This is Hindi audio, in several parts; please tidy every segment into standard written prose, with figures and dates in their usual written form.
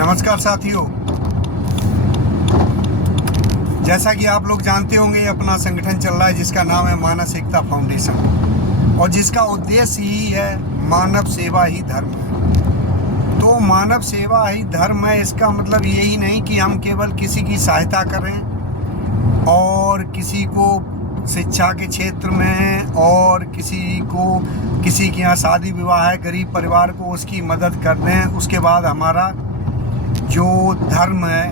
नमस्कार साथियों, जैसा कि आप लोग जानते होंगे अपना संगठन चल रहा है जिसका नाम है मानस एकता फाउंडेशन और जिसका उद्देश्य ही है मानव सेवा ही धर्म है। तो मानव सेवा ही धर्म है, इसका मतलब यही नहीं कि हम केवल किसी की सहायता करें और किसी को शिक्षा के क्षेत्र में और किसी के यहाँ शादी विवाह है, गरीब परिवार को उसकी मदद कर दें, उसके बाद हमारा जो धर्म है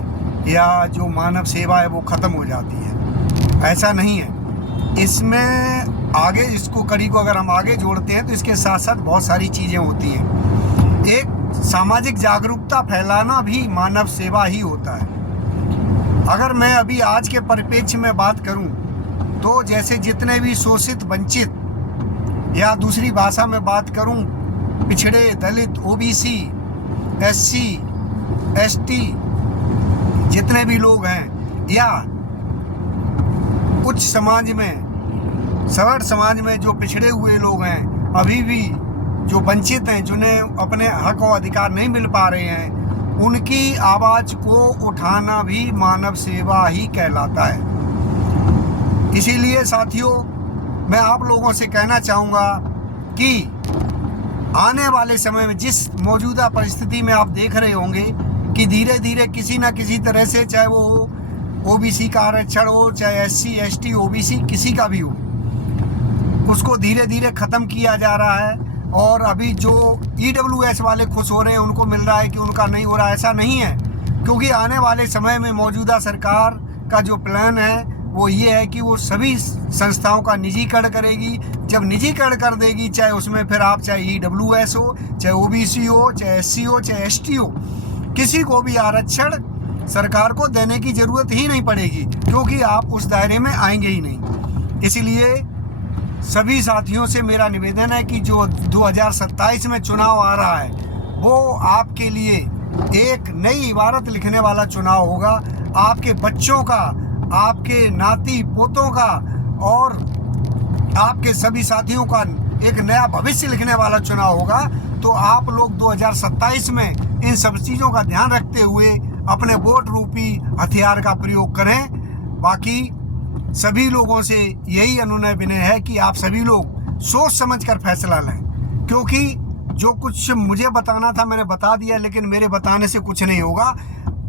या जो मानव सेवा है वो ख़त्म हो जाती है। ऐसा नहीं है। इसमें आगे इसको कड़ी को अगर हम आगे जोड़ते हैं तो इसके साथ साथ बहुत सारी चीज़ें होती हैं। एक सामाजिक जागरूकता फैलाना भी मानव सेवा ही होता है। अगर मैं अभी आज के परिप्रेक्ष्य में बात करूं तो जैसे जितने भी शोषित, वंचित या दूसरी भाषा में बात करूं पिछड़े, दलित, ओबीसी, एससी, एसटी जितने भी लोग हैं या उच्च समाज में, सवर्ण समाज में जो पिछड़े हुए लोग हैं, अभी भी जो वंचित हैं, जिन्हें अपने हक और अधिकार नहीं मिल पा रहे हैं, उनकी आवाज़ को उठाना भी मानव सेवा ही कहलाता है। इसीलिए साथियों, मैं आप लोगों से कहना चाहूँगा कि आने वाले समय में जिस मौजूदा परिस्थिति में आप देख रहे होंगे कि धीरे धीरे किसी न किसी तरह से, चाहे वो ओबीसी का आरक्षण हो, चाहे एससी, एसटी, ओबीसी किसी का भी हो, उसको धीरे धीरे ख़त्म किया जा रहा है। और अभी जो ईडब्ल्यूएस वाले खुश हो रहे हैं, उनको मिल रहा है कि उनका नहीं हो रहा, ऐसा नहीं है। क्योंकि आने वाले समय में मौजूदा सरकार का जो प्लान है वो ये है कि वो सभी संस्थाओं का निजीकरण करेगी। जब निजीकरण कर देगी, चाहे उसमें फिर आप चाहे ईडब्ल्यूएस हो, चाहे ओबीसी हो, चाहे एससी हो, चाहे एसटी हो, किसी को भी आरक्षण सरकार को देने की ज़रूरत ही नहीं पड़ेगी, क्योंकि आप उस दायरे में आएंगे ही नहीं। इसलिए सभी साथियों से मेरा निवेदन है कि जो 2027 में चुनाव आ रहा है वो आपके लिए एक नई इबारत लिखने वाला चुनाव होगा। आपके बच्चों का, आपके नाती पोतों का और आपके सभी साथियों का एक नया भविष्य लिखने वाला चुनाव होगा। तो आप लोग 2027 में इन सब चीज़ों का ध्यान रखते हुए अपने वोट रूपी हथियार का प्रयोग करें। बाकी सभी लोगों से यही अनुनय विनय है कि आप सभी लोग सोच समझकर फैसला लें, क्योंकि जो कुछ मुझे बताना था मैंने बता दिया, लेकिन मेरे बताने से कुछ नहीं होगा।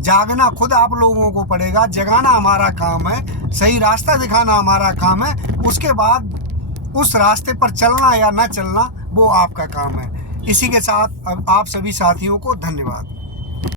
जागना खुद आप लोगों को पड़ेगा, जगाना हमारा काम है, सही रास्ता दिखाना हमारा काम है। उसके बाद उस रास्ते पर चलना या ना चलना वो आपका काम है। इसी के साथ अब आप सभी साथियों को धन्यवाद।